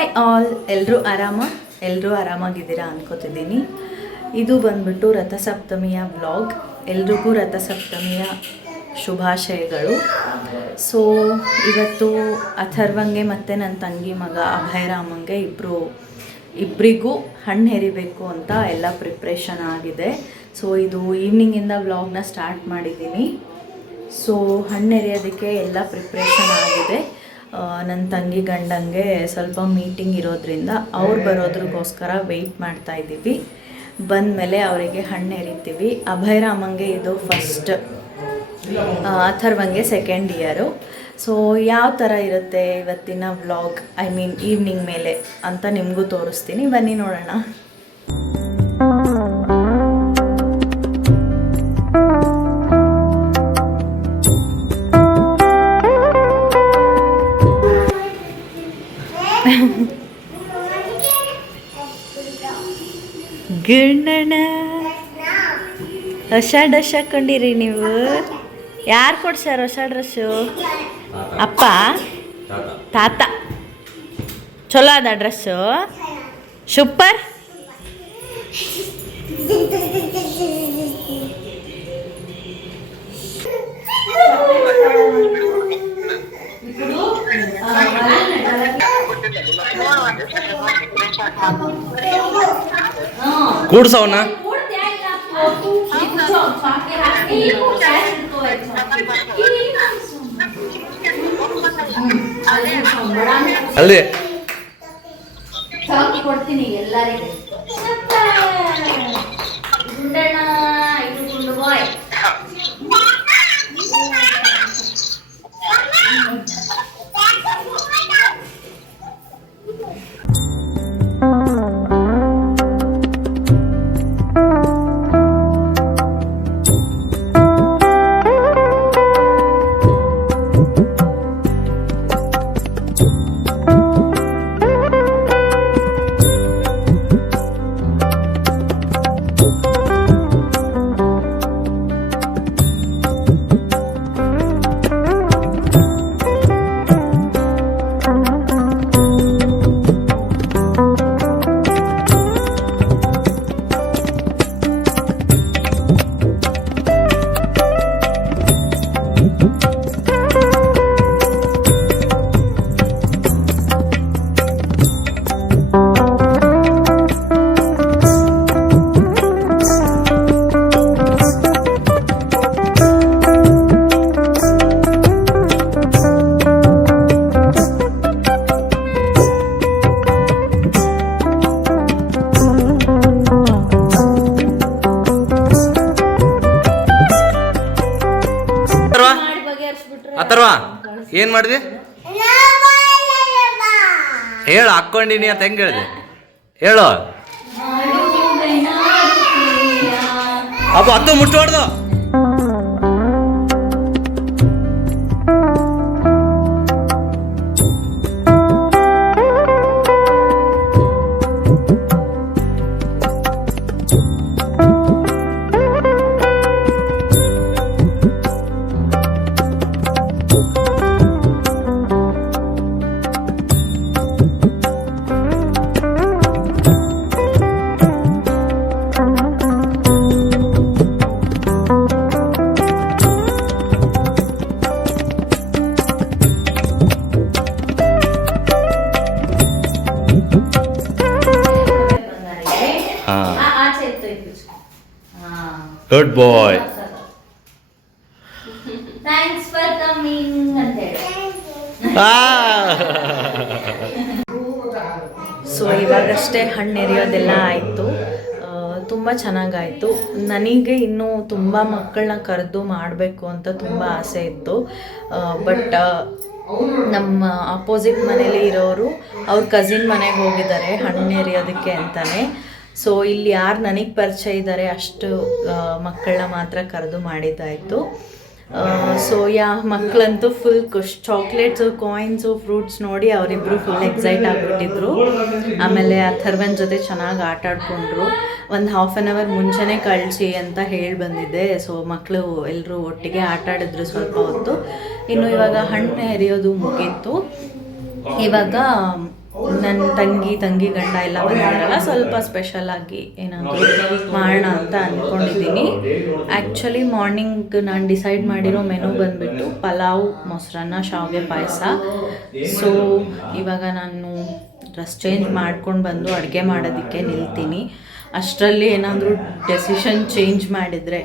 Hi all, ಎಲ್ಲರೂ ಆರಾಮಾಗಿದ್ದೀರಾ ಅನ್ಕೋತಿದ್ದೀನಿ. ಇದು ಬಂದ್ಬಿಟ್ಟು ರಥಸಪ್ತಮಿಯ ವ್ಲಾಗ್. ಎಲ್ರಿಗೂ ರಥಸಪ್ತಮಿಯ ಶುಭಾಶಯಗಳು. ಸೊ ಇವತ್ತು ಅಥರ್ವಂಗೆ ಮತ್ತು ನನ್ನ ತಂಗಿ ಮಗ ಅಭಯರಾಮಂಗೆ ಇಬ್ಬರಿಗೂ ಹಣ್ಣು ಹೆರಿಬೇಕು ಅಂತ ಎಲ್ಲ ಪ್ರಿಪ್ರೇಷನ್ ಆಗಿದೆ. ಸೊ ಇದು ಈವ್ನಿಂಗಿಂದ ವ್ಲಾಗ್ನ ಸ್ಟಾರ್ಟ್ ಮಾಡಿದ್ದೀನಿ. ಸೊ ಹಣ್ಣು ಹೆರಿಯೋದಕ್ಕೆ ಎಲ್ಲ ಪ್ರಿಪ್ರೇಷನ್ ಆಗಿದೆ. ನನ್ನ ತಂಗಿ ಗಂಡಂಗೆ ಸ್ವಲ್ಪ ಮೀಟಿಂಗ್ ಇರೋದ್ರಿಂದ ಅವ್ರು ಬರೋದ್ರಿಗೋಸ್ಕರ ವೆಯ್ಟ್ ಮಾಡ್ತಾ ಇದ್ದೀವಿ. ಬಂದಮೇಲೆ ಅವರಿಗೆ ಹಣ್ಣು ಹೆರಿತೀವಿ. ಅಭಯರಾಮಂಗೆ ಇದು ಫಸ್ಟ್, ಅಥರ್ವಂಗೆ ಸೆಕೆಂಡ್ ಇಯರು. ಸೊ ಯಾವ ಥರ ಇರುತ್ತೆ ಇವತ್ತಿನ ವ್ಲಾಗ್, ಈವ್ನಿಂಗ್ ಮೇಲೆ ಅಂತ ನಿಮಗೂ ತೋರಿಸ್ತೀನಿ, ಬನ್ನಿ ನೋಡೋಣ. ಗಿಣ್ಣಣ್ಣ ಹೊಸ ಡ್ರೆಸ್ ಹಾಕೊಂಡಿರಿ ನೀವು. ಯಾರು ಕೊಡ್ಸ್ಯಾರ ಹೊಸ ಡ್ರೆಸ್ಸು? ಅಪ್ಪ ತಾತ. ಚಲೋ ಅದ ಡ್ರೆಸ್ಸು? ಸೂಪರ್. ಕೂಡ್ಸವನ್ನ ಅಲ್ಲಿ ಕೊಡ್ತೀನಿ ಎಲ್ಲರಿಗೂ. ಅಥರ್ವಾ ಏನ್ ಮಾಡಿದೆ ಹೇಳು. ಹಾಕ್ಕೊಂಡಿನಿ ಅಂತ ಹೆಂಗೆ ಹೇಳಿದೆ ಹೇಳು. ಅಪ್ಪ ಹತ್ತು ಮುಟ್ಟಬಾರ್ದು. Good boy. Thanks for coming ಅಂತ ಹೇಳಿ. ಸೊ ಇವಾಗಷ್ಟೇ ಹಣ್ಣು ಎರಿಯೋದೆಲ್ಲ ಆಯಿತು. ತುಂಬ ಚೆನ್ನಾಗಾಯಿತು. ನನಗೆ ಇನ್ನೂ ತುಂಬ ಮಕ್ಕಳನ್ನ ಕರೆದು ಮಾಡಬೇಕು ಅಂತ ತುಂಬ ಆಸೆ ಇತ್ತು. ಬಟ್ ನಮ್ಮ ಅಪೋಸಿಟ್ ಮನೇಲಿ ಇರೋರು ಅವ್ರ ಕಸಿನ್ ಮನೆಗೆ ಹೋಗಿದ್ದಾರೆ ಹಣ್ಣು ಎರಿಯೋದಕ್ಕೆ ಅಂತಲೇ. ಸೊ ಇಲ್ಲಿ ಯಾರು ನನಗೆ ಪರಿಚಯ ಇದ್ದಾರೆ ಅಷ್ಟು ಮಕ್ಕಳನ್ನ ಮಾತ್ರ ಕರೆದು ಮಾಡಿದ್ದಾಯಿತು. ಸೊ ಮಕ್ಕಳಂತೂ ಫುಲ್ ಚಾಕ್ಲೇಟ್ಸು, ಕಾಯಿನ್ಸು, ಫ್ರೂಟ್ಸ್ ನೋಡಿ ಅವರಿಬ್ಬರು ಫುಲ್ ಎಕ್ಸೈಟ್ ಆಗಿಬಿಟ್ಟಿದ್ರು. ಆಮೇಲೆ ಅಥರ್ವನ್ ಜೊತೆ ಚೆನ್ನಾಗಿ ಆಟ ಆಡ್ಕೊಂಡ್ರು. ಒಂದು ಹಾಫ್ ಆನ್ ಅವರ್ ಮುಂಚೆನೇ ಕಳಿಸಿ ಅಂತ ಹೇಳಿ ಬಂದಿದ್ದೆ. ಸೊ ಮಕ್ಕಳು ಎಲ್ಲರೂ ಒಟ್ಟಿಗೆ ಆಟ ಆಡಿದ್ರು ಸ್ವಲ್ಪ ಹೊತ್ತು. ಇನ್ನು ಇವಾಗ ಹಣ್ಣು ಎರಿಯೋದು ಮುಗೀತು. ಇವಾಗ ನನ್ನ ತಂಗಿ ಗಂಡ ಎಲ್ಲ ಬಂದಿದ್ದಾರಲ್ಲ, ಸ್ವಲ್ಪ ಸ್ಪೆಷಲಾಗಿ ಏನಾದರೂ ಮಾಡೋಣ ಅಂತ ಅಂದ್ಕೊಂಡಿದ್ದೀನಿ. ಆ್ಯಕ್ಚುಲಿ ಮಾರ್ನಿಂಗ್ ನಾನು ಡಿಸೈಡ್ ಮಾಡಿರೋ ಮೆನು ಬಂದುಬಿಟ್ಟು ಪಲಾವ್, ಮೊಸರನ್ನ, ಶಾವಿಗೆ ಪಾಯಸ. ಸೊ ಇವಾಗ ನಾನು ಡ್ರೆಸ್ ಚೇಂಜ್ ಮಾಡ್ಕೊಂಡು ಬಂದು ಅಡುಗೆ ಮಾಡೋದಕ್ಕೆ ನಿಲ್ತೀನಿ. ಅಷ್ಟರಲ್ಲಿ ಏನಾದರೂ ಡೆಸಿಷನ್ ಚೇಂಜ್ ಮಾಡಿದರೆ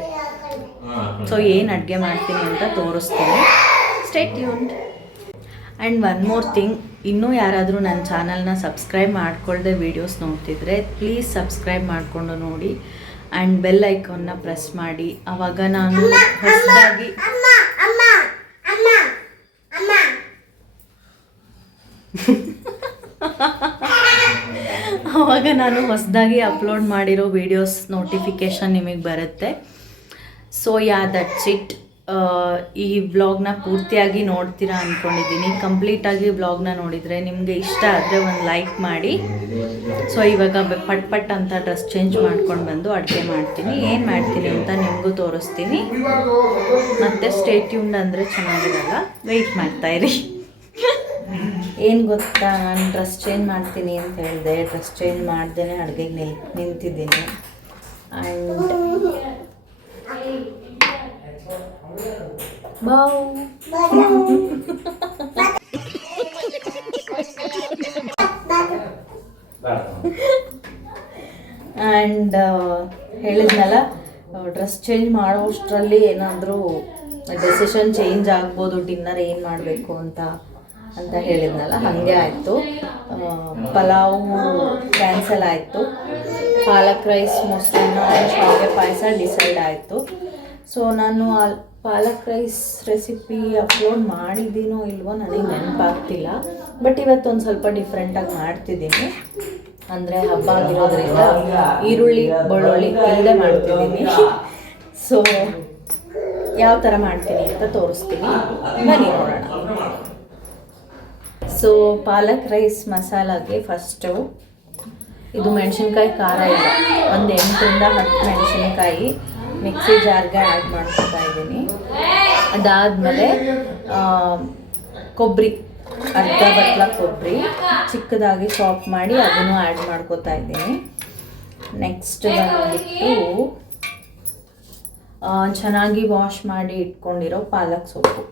ಸೊ ಏನು ಅಡುಗೆ ಮಾಡ್ತೀನಿ ಅಂತ ತೋರಿಸ್ತೀನಿ. Stay tuned. And one more thing, ಇನ್ನೂ ಯಾರಾದರೂ ನನ್ನ ಚಾನಲ್ನ ಸಬ್ಸ್ಕ್ರೈಬ್ ಮಾಡ್ಕೊಳ್ಳದೆ ವೀಡಿಯೋಸ್ ನೋಡ್ತಿದ್ರೆ ಪ್ಲೀಸ್ ಸಬ್ಸ್ಕ್ರೈಬ್ ಮಾಡಿಕೊಂಡು ನೋಡಿ ಆ್ಯಂಡ್ ಬೆಲ್ ಐಕಾನ್ನ ಪ್ರೆಸ್ ಮಾಡಿ. ಆವಾಗ ನಾನು ಹೊಸದಾಗಿ ಅಪ್ಲೋಡ್ ಮಾಡಿರೋ ವೀಡಿಯೋಸ್ ನೋಟಿಫಿಕೇಷನ್ ನಿಮಗೆ ಬರುತ್ತೆ. So that's it. ಈ ವ್ಲಾಗ್ನ ಪೂರ್ತಿಯಾಗಿ ನೋಡ್ತೀರಾ ಅಂದ್ಕೊಂಡಿದ್ದೀನಿ. ಕಂಪ್ಲೀಟಾಗಿ ವ್ಲಾಗ್ನ ನೋಡಿದರೆ ನಿಮಗೆ ಇಷ್ಟ ಆದರೆ ಒಂದು ಲೈಕ್ ಮಾಡಿ. ಸೊ ಇವಾಗ ಪಟ್ ಅಂತ ಡ್ರೆಸ್ ಚೇಂಜ್ ಮಾಡ್ಕೊಂಡು ಬಂದು ಅಡುಗೆ ಮಾಡ್ತೀನಿ. ಏನು ಮಾಡ್ತೀನಿ ಅಂತ ನಿಮಗೂ ತೋರಿಸ್ತೀನಿ. ಮತ್ತು ಸ್ಟೇ ಟ್ಯೂನ್ಡ್ ಅಂದರೆ ಚೆನ್ನಾಗಿರಲ್ಲ, ವೆಯ್ಟ್ ಮಾಡ್ತಾಯಿರಿ. ಏನು ಗೊತ್ತಾ, ನಾನು ಡ್ರೆಸ್ ಚೇಂಜ್ ಮಾಡ್ತೀನಿ ಅಂತ ಹೇಳಿದೆ, ಡ್ರೆಸ್ ಚೇಂಜ್ ಮಾಡ್ದೇ ಅಡುಗೆಗೆ ನಿಂತಿದ್ದೀನಿ. ಆ್ಯಂಡ್ ಆ್ಯಂಡ್ ಹೇಳಿದ್ನಲ್ಲ, ಡ್ರೆಸ್ ಚೇಂಜ್ ಮಾಡೋಷ್ಟರಲ್ಲಿ ಏನಾದರೂ ಡೆಸಿಷನ್ ಚೇಂಜ್ ಆಗ್ಬೋದು, ಡಿನ್ನರ್ ಏನು ಮಾಡಬೇಕು ಅಂತ ಹೇಳಿದ್ನಲ್ಲ, ಹಾಗೆ ಆಯಿತು. ಪಲಾವ್ ಕ್ಯಾನ್ಸಲ್ ಆಯಿತು. ಪಾಲಕ್ ರೈಸ್, ಮೊಸರನ್ನ, ಶಾವಿಗೆ ಪಾಯಸ ಡಿಸೈಡ್ ಆಯಿತು. ಸೊ ನಾನು ಪಾಲಕ್ ರೈಸ್ ರೆಸಿಪಿ ಅಪ್ಲೋಡ್ ಮಾಡಿದ್ದೀನೋ ಇಲ್ವೋ ನನಗೆ ನೆನಪಾಗ್ತಿಲ್ಲ. ಬಟ್ ಇವತ್ತೊಂದು ಸ್ವಲ್ಪ ಡಿಫ್ರೆಂಟಾಗಿ ಮಾಡ್ತಿದ್ದೀನಿ. ಅಂದರೆ ಹಬ್ಬ ಆಗಿರೋದ್ರಿಂದ ಈರುಳ್ಳಿ ಬೆಳ್ಳುಳ್ಳಿ ಇಲ್ಲದೆ ಮಾಡ್ತಿದ್ದೀನಿ. ಸೊ ಯಾವ ಥರ ಮಾಡ್ತೀನಿ ಅಂತ ತೋರಿಸ್ತೀನಿ, ಬನ್ನಿ ನೋಡೋಣ. ಸೊ ಪಾಲಕ್ ರೈಸ್ ಮಸಾಲಾಗೆ ಫಸ್ಟು ಇದು ಮೆಣಸಿನ್ಕಾಯಿ ಖಾರ ಇಲ್ಲ, ಒಂದು 8ರಿಂದ 10 ಮೆಣಸಿನ್ಕಾಯಿ ಮಿಕ್ಸಿ ಜಾರ್ಗೆ ಆ್ಯಡ್ ಮಾಡ್ಕೊತಾ ಇದ್ದೀನಿ. ಅದಾದಮೇಲೆ ಕೊಬ್ಬರಿ, ಅರ್ಧ ಬಟ್ಲ ಕೊಬ್ಬರಿ ಚಿಕ್ಕದಾಗಿ ಚಾಪ್ ಮಾಡಿ ಅದನ್ನು ಆ್ಯಡ್ ಮಾಡ್ಕೊತಾ ಇದ್ದೀನಿ. ನೆಕ್ಸ್ಟ್ ಬಂದುಬಿಟ್ಟು ಚೆನ್ನಾಗಿ ವಾಶ್ ಮಾಡಿ ಇಟ್ಕೊಂಡಿರೋ ಪಾಲಕ್ ಸೊಪ್ಪು.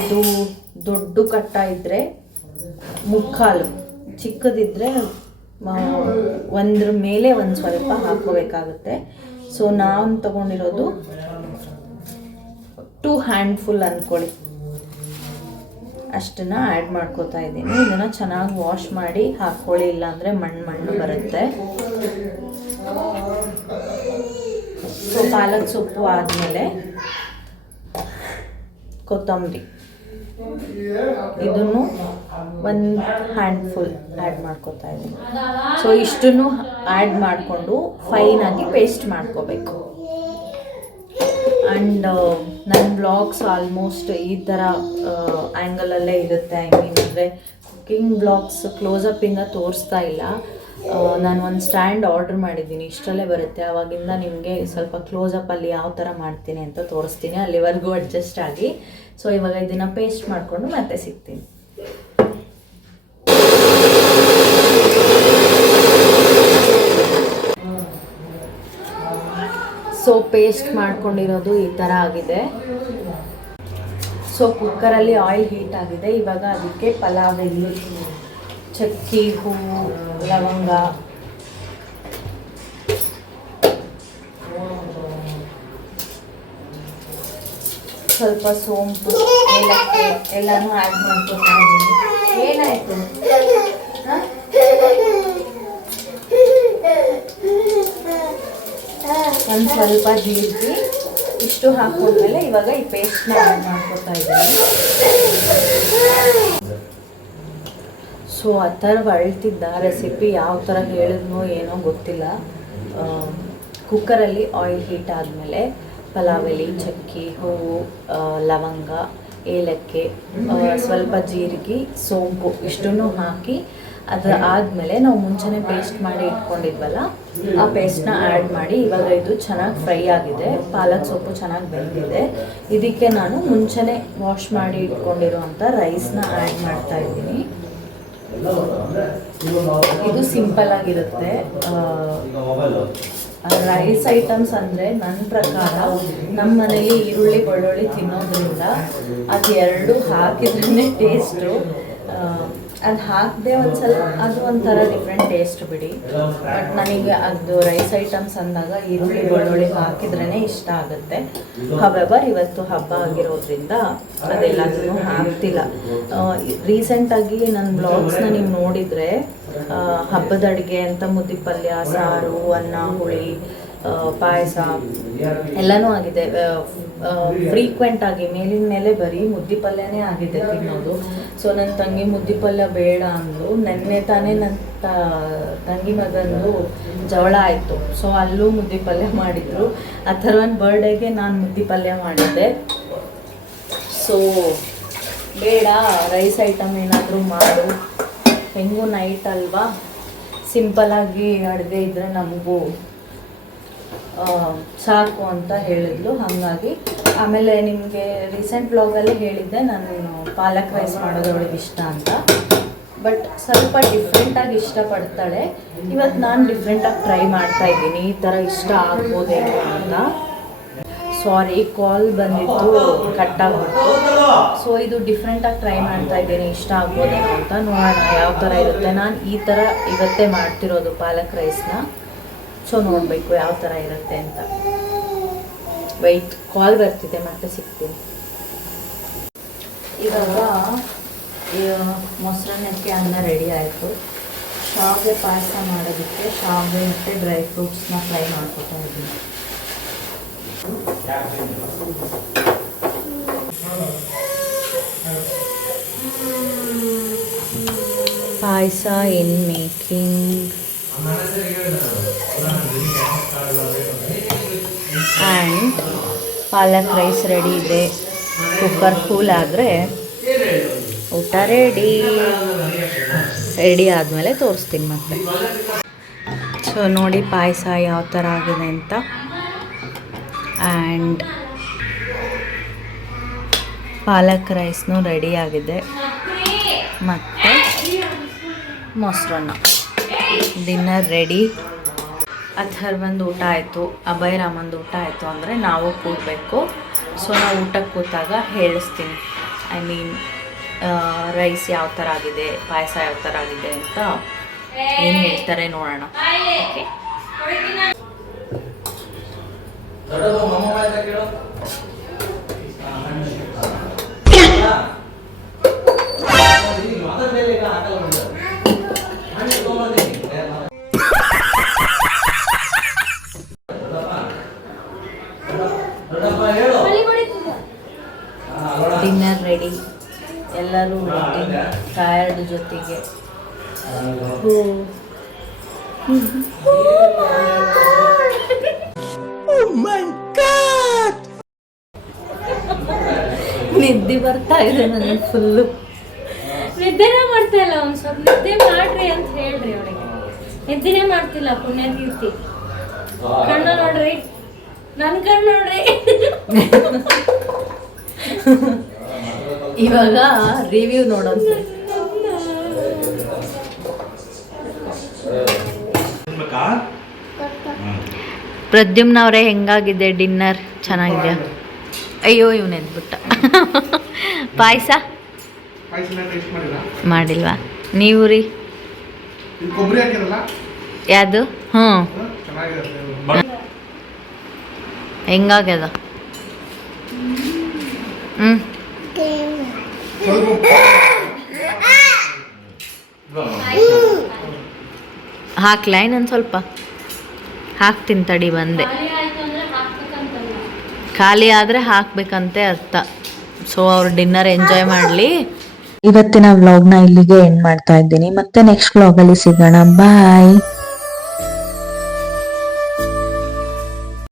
ಇದು ದೊಡ್ಡ ಕಟ್ಟ ಇದ್ದರೆ ಮುಕ್ಕಾಲು, ಚಿಕ್ಕದಿದ್ದರೆ ಒಂದ್ರ ಮೇಲೆ ಒಂದು ಸ್ವಲ್ಪ ಹಾಕೋಬೇಕಾಗುತ್ತೆ. ಸೊ ನಾನು ತೊಗೊಂಡಿರೋದು 2 ಹ್ಯಾಂಡ್ಫುಲ್ ಅಂದ್ಕೊಳ್ಳಿ, ಅಷ್ಟನ್ನು ಆ್ಯಡ್ ಮಾಡ್ಕೋತಾ ಇದ್ದೀನಿ. ಇದನ್ನು ಚೆನ್ನಾಗಿ ವಾಶ್ ಮಾಡಿ ಹಾಕ್ಕೊಳ್ಳಿ, ಇಲ್ಲಾಂದರೆ ಮಣ್ಣು ಬರುತ್ತೆ. ಸೊ ಪಾಲಕ್ ಸೊಪ್ಪು ಆದಮೇಲೆ ಕೊತ್ತಂಬರಿ, ಇದನ್ನು 1 ಹ್ಯಾಂಡ್ಫುಲ್ ಆ್ಯಡ್ ಮಾಡ್ಕೋತಾ ಇದ್ದೀನಿ. ಸೊ ಇಷ್ಟನ್ನು ಆ್ಯಡ್ ಮಾಡಿಕೊಂಡು ಫೈನಾಗಿ ಪೇಸ್ಟ್ ಮಾಡ್ಕೋಬೇಕು. ಆ್ಯಂಡ್ ನನ್ನ ಬ್ಲಾಗ್ಸ್ ಆಲ್ಮೋಸ್ಟ್ ಈ ಥರ ಆ್ಯಂಗಲಲ್ಲೇ ಇರುತ್ತೆ. ಐ ಮೀನ್ ಅಂದರೆ ಕುಕ್ಕಿಂಗ್ ಬ್ಲಾಗ್ಸ್ ಕ್ಲೋಸಪ್ಪಿಂದ ತೋರಿಸ್ತಾ ಇಲ್ಲ. ನಾನು ಒಂದು ಸ್ಟ್ಯಾಂಡ್ ಆರ್ಡ್ರ್ ಮಾಡಿದ್ದೀನಿ, ಇಷ್ಟರಲ್ಲೇ ಬರುತ್ತೆ. ಆವಾಗಿಂದ ನಿಮಗೆ ಸ್ವಲ್ಪ ಕ್ಲೋಸಪ್ಪಲ್ಲಿ ಯಾವ ಥರ ಮಾಡ್ತೀನಿ ಅಂತ ತೋರಿಸ್ತೀನಿ, ಅಲ್ಲಿವರೆಗೂ ಅಡ್ಜಸ್ಟ್ ಆಗಿ. ಸೊ ಇವಾಗ ಇದನ್ನು ಪೇಸ್ಟ್ ಮಾಡಿಕೊಂಡು ಮತ್ತೆ ಸಿಗ್ತೀನಿ. ಸೊ ಪೇಸ್ಟ್ ಮಾಡ್ಕೊಂಡಿರೋದು ಈ ಥರ ಆಗಿದೆ. ಸೊ ಕುಕ್ಕರಲ್ಲಿ ಆಯಿಲ್ ಹೀಟ್ ಆಗಿದೆ. ಇವಾಗ ಅದಕ್ಕೆ ಪಲಾವ್ ಎಲೆ, ಚಕ್ಕಿ, ಹೂವು, ಲವಂಗ, ಸ್ವಲ್ಪ ಸೋಂಪು, ಏಲಕ್ಕಿ ಎಲ್ಲನೂ ಆ್ಯಡ್ ಮಾಡ್ಕೊತಾ ಇದ್ದೀನಿ. ಏನಾಯಿತು? ಒಂದು ಸ್ವಲ್ಪ ಜೀರಿಗೆ ಇಷ್ಟು ಹಾಕೊಂಡ್ಮೇಲೆ ಇವಾಗ ಈ ಪೇಸ್ಟ್ನ ಆ್ಯಡ್ ಮಾಡ್ಕೊತಾ ಇದ್ದೀನಿ. ಸೊ ಆ ಥರ ಅಳ್ತಿದ್ದ ರೆಸಿಪಿ ಯಾವ ಥರ ಹೇಳಿದ್ನೋ ಏನೋ ಗೊತ್ತಿಲ್ಲ. ಕುಕ್ಕರಲ್ಲಿ ಆಯಿಲ್ ಹೀಟ್ ಆದಮೇಲೆ ಪಲಾವ್ ಎಲೆ, ಚಕ್ಕಿ, ಹೂವು, ಲವಂಗ, ಏಲಕ್ಕಿ, ಸ್ವಲ್ಪ ಜೀರಿಗೆ, ಸೋಂಪು ಇಷ್ಟನ್ನು ಹಾಕಿ ಅದರ ಆದಮೇಲೆ ನಾವು ಮುಂಚೆನೇ ಪೇಸ್ಟ್ ಮಾಡಿ ಇಟ್ಕೊಂಡಿದ್ವಲ್ಲ ಆ ಪೇಸ್ಟ್ನ ಆ್ಯಡ್ ಮಾಡಿ ಇವಾಗ ಇದು ಚೆನ್ನಾಗಿ ಫ್ರೈ ಆಗಿದೆ. ಪಾಲಕ್ ಸೊಪ್ಪು ಚೆನ್ನಾಗಿ ಬೆಂದಿದೆ. ಇದಕ್ಕೆ ನಾನು ಮುಂಚೆನೇ ವಾಶ್ ಮಾಡಿ ಇಟ್ಕೊಂಡಿರುವಂಥ ರೈಸ್ನ ಆ್ಯಡ್ ಮಾಡ್ತಾ ಇದ್ದೀನಿ. ಇದು ಸಿಂಪಲ್ ಆಗಿರುತ್ತೆ. ರೈಸ್ ಐಟಮ್ಸ್ ಅಂದರೆ ನನ್ನ ಪ್ರಕಾರ ನಮ್ಮ ಮನೇಲಿ ಈರುಳ್ಳಿ ಬೆಳ್ಳುಳ್ಳಿ ತಿನ್ನೋದ್ರಿಂದ ಅದು ಎರಡು ಹಾಕಿದ್ರೇ ಟೇಸ್ಟು. ಅದು ಹಾಕದೆ ಒಂದ್ಸಲ ಅದು ಒಂಥರ ಡಿಫ್ರೆಂಟ್ ಟೇಸ್ಟ್ ಬಿಡಿ. ಬಟ್ ನನಗೆ ಅದು ರೈಸ್ ಐಟಮ್ಸ್ ಅಂದಾಗ ಈರುಳ್ಳಿ ಬೆಳ್ಳುಳ್ಳಿ ಹಾಕಿದ್ರೇ ಇಷ್ಟ ಆಗುತ್ತೆ. ಹವೆವರ್ ಇವತ್ತು ಹಬ್ಬ ಆಗಿರೋದ್ರಿಂದ ಅದೆಲ್ಲದನ್ನು ಹಾಕ್ತಿಲ್ಲ. ರೀಸೆಂಟಾಗಿ ನನ್ನ ಬ್ಲಾಗ್ಸ್ನ ನೀವು ನೋಡಿದರೆ ಹಬ್ಬದ ಅಡುಗೆ ಅಂತ ಮುದ್ದೆ ಪಲ್ಯ, ಸಾರು, ಅನ್ನ, ಹುಳಿ, ಪಾಯಸ ಎಲ್ಲನೂ ಆಗಿದೆ. ಫ್ರೀಕ್ವೆಂಟಾಗಿ ಮೇಲಿನ ಮೇಲೆ ಬರೀ ಮುದ್ದೆ ಪಲ್ಯನೇ ಆಗಿದೆ ತಿನ್ನೋದು. ಸೊ ನನ್ನ ತಂಗಿ ಮುದ್ದೆ ಪಲ್ಯ ಬೇಡ ಅಂದು ನೆನ್ನೆ ತಾನೇ ನನ್ನ ತಂಗಿ ಮಗಂದು ಜವಳ ಆಯಿತು. ಸೊ ಅಲ್ಲೂ ಮುದ್ದೆ ಪಲ್ಯ ಮಾಡಿದರು. ಅಥರ್ವನ್ ಬರ್ಡೇಗೆ ನಾನು ಮುದ್ದೆ ಪಲ್ಯ ಮಾಡಿದ್ದೆ. ಸೊ ಬೇಡ, ರೈಸ್ ಐಟಮ್ ಏನಾದರೂ ಮಾಡು, ಹೆಂಗೂ ನೈಟ್ ಅಲ್ವಾ, ಸಿಂಪಲ್ಲಾಗಿ ಅಡುಗೆ ಇದ್ದರೆ ನಮಗೂ ಸಾಕು ಅಂತ ಹೇಳಿದ್ಲು. ಹಾಗಾಗಿ ಆಮೇಲೆ ನಿಮಗೆ ರೀಸೆಂಟ್ ವ್ಲಾಗಲ್ಲೇ ಹೇಳಿದ್ದೆ ನಾನು ಪಾಲಕ್ ರೈಸ್ ಮಾಡೋದು ಅವಳಿಗೆ ಇಷ್ಟ ಅಂತ. ಬಟ್ ಸ್ವಲ್ಪ ಡಿಫ್ರೆಂಟಾಗಿ ಇಷ್ಟಪಡ್ತಾಳೆ. ಇವತ್ತು ನಾನು ಡಿಫ್ರೆಂಟಾಗಿ ಟ್ರೈ ಮಾಡ್ತಾ ಇದ್ದೀನಿ, ಈ ಥರ ಇಷ್ಟ ಆಗ್ಬೋದೇನೋ ಅಂತ. ಸಾರಿ, ಕಾಲ್ ಬಂದಿತ್ತು, ಕಟ್ಟಾಗ್ಬಿಟ್ಟು. ಸೊ ಇದು ಡಿಫ್ರೆಂಟಾಗಿ ಟ್ರೈ ಮಾಡ್ತಾ ಇದ್ದೀನಿ, ಇಷ್ಟ ಆಗ್ಬೋದೇನೋ ಅಂತ. ನೋಡೋಣ ಯಾವ ಥರ ಇರುತ್ತೆ. ನಾನು ಈ ಥರ ಇವತ್ತೇ ಮಾಡ್ತಿರೋದು ಪಾಲಕ್ ರೈಸ್ನ. ಸೊ ನೋಡಬೇಕು ಯಾವ ಥರ ಇರುತ್ತೆ ಅಂತ. ವೆಯ್ಟ್, ಕಾಲ್ ಬರ್ತಿದೆ, ಮತ್ತೆ ಸಿಗ್ತೀನಿ. ಇವಾಗ ಮೊಸರನ್ನಕ್ಕೆ ಅನ್ನ ರೆಡಿ ಆಯಿತು. ಶಾವಿಗೆ ಪಾಯಸ ಮಾಡೋದಕ್ಕೆ ಶಾವಿಗೆ ಮತ್ತು ಡ್ರೈ ಫ್ರೂಟ್ಸ್ನ ಫ್ರೈ ಮಾಡ್ಕೊತಾ ಇದ್ದೀನಿ. Payasa in making and palak rice ready ಇದೆ. ಕುಕ್ಕರ್ ಕೂಲ್ ಆದರೆ ಊಟ ರೆಡಿ ಆದಮೇಲೆ ತೋರಿಸ್ತೀನಿ ಮತ್ತೆ. ಸೊ ನೋಡಿ ಪಾಯಸ ಯಾವ ಥರ ಆಗಿದೆ ಅಂತ. ಆ್ಯಂಡ್ ಪಾಲಕ್ ರೈಸ್ನೂ ರೆಡಿ ಆಗಿದೆ. ಮತ್ತು ಮೊಸರನ್ನ, ಡಿನ್ನರ್ ರೆಡಿ. ಅಥರ್ವಂದು ಊಟ ಆಯಿತು, ಅಭಯ್ ರಾಮಂದು ಊಟ ಆಯಿತು ಅಂದರೆ ನಾವು ಕೂಡಬೇಕು. ಸೊ ನಾವು ಊಟಕ್ಕೆ ಕೂತಾಗ ಹೇಳಿಸ್ತೀನಿ, ಐ ಮೀನ್ ರೈಸ್ ಯಾವ ಥರ ಆಗಿದೆ, ಪಾಯಸ ಯಾವ ಥರ ಆಗಿದೆ ಅಂತ ಏನು ಹೇಳ್ತಾರೆ ನೋಡೋಣ. Okay, dinner ready. ಎಲ್ಲರೂ ಟಯರ್ಡ್ ಜೊತೆಗೆ ನಿದ್ದೆ ಬರ್ತಾ ಇದೆ ನನಗೆ ಫುಲ್ಲು. ನಿದ್ದೆನೇ ಮಾಡ್ತಾ ಇಲ್ಲ. ಒಂದು ಸ್ವಲ್ಪ ನಿದ್ದೆ ಮಾಡ್ರಿ ಅಂತ ಹೇಳ್ರಿ ಅವಳಿಗೆ. ನಿದ್ದೆನೇ ಮಾಡ್ತಿಲ್ಲ ಪುಣ್ಯಕೀರ್ತಿ. ಕಣ್ಣು ನೋಡ್ರಿ, ನನ್ನ ಕಣ್ಣು ನೋಡ್ರಿ. ಇವಾಗ ರಿವ್ಯೂ ನೋಡೋದು. ಪ್ರದ್ಯುಮ್ನ ಅವರೇ, ಹೆಂಗಾಗಿದೆ ಡಿನ್ನರ್? ಚೆನ್ನಾಗಿದೆಯಾ? ಅಯ್ಯೋ ಇವನು ಎದ್ಬಿಟ್ಟ. ಪಾಯಸ ಮಾಡಿಲ್ವಾ ನೀವು ರೀ? ಯಾವುದು? ಹ್ಞೂ, ಹೆಂಗಾಗ್ಯದ? ಹಾಕ್ಲಾ ಇನ್ನೊಂದು ಸ್ವಲ್ಪ? ಹಾಕ್ತೀನಿ ತಡಿ, ಬಂದೆ. ಖಾಲಿ ಆದರೆ ಹಾಕ್ಬೇಕಂತೆ ಅರ್ಥ. ಸೊ ಅವ್ರು ಡಿನ್ನರ್ ಎಂಜಾಯ್ ಮಾಡಲಿ. ಇವತ್ತಿನ ವ್ಲಾಗ್ನ ಇಲ್ಲಿಗೆ ಎಂಡ್ ಮಾಡ್ತಾ ಇದ್ದೀನಿ. ಮತ್ತೆ ನೆಕ್ಸ್ಟ್ ವ್ಲಾಗಲ್ಲಿ ಸಿಗೋಣ. ಬಾಯ್.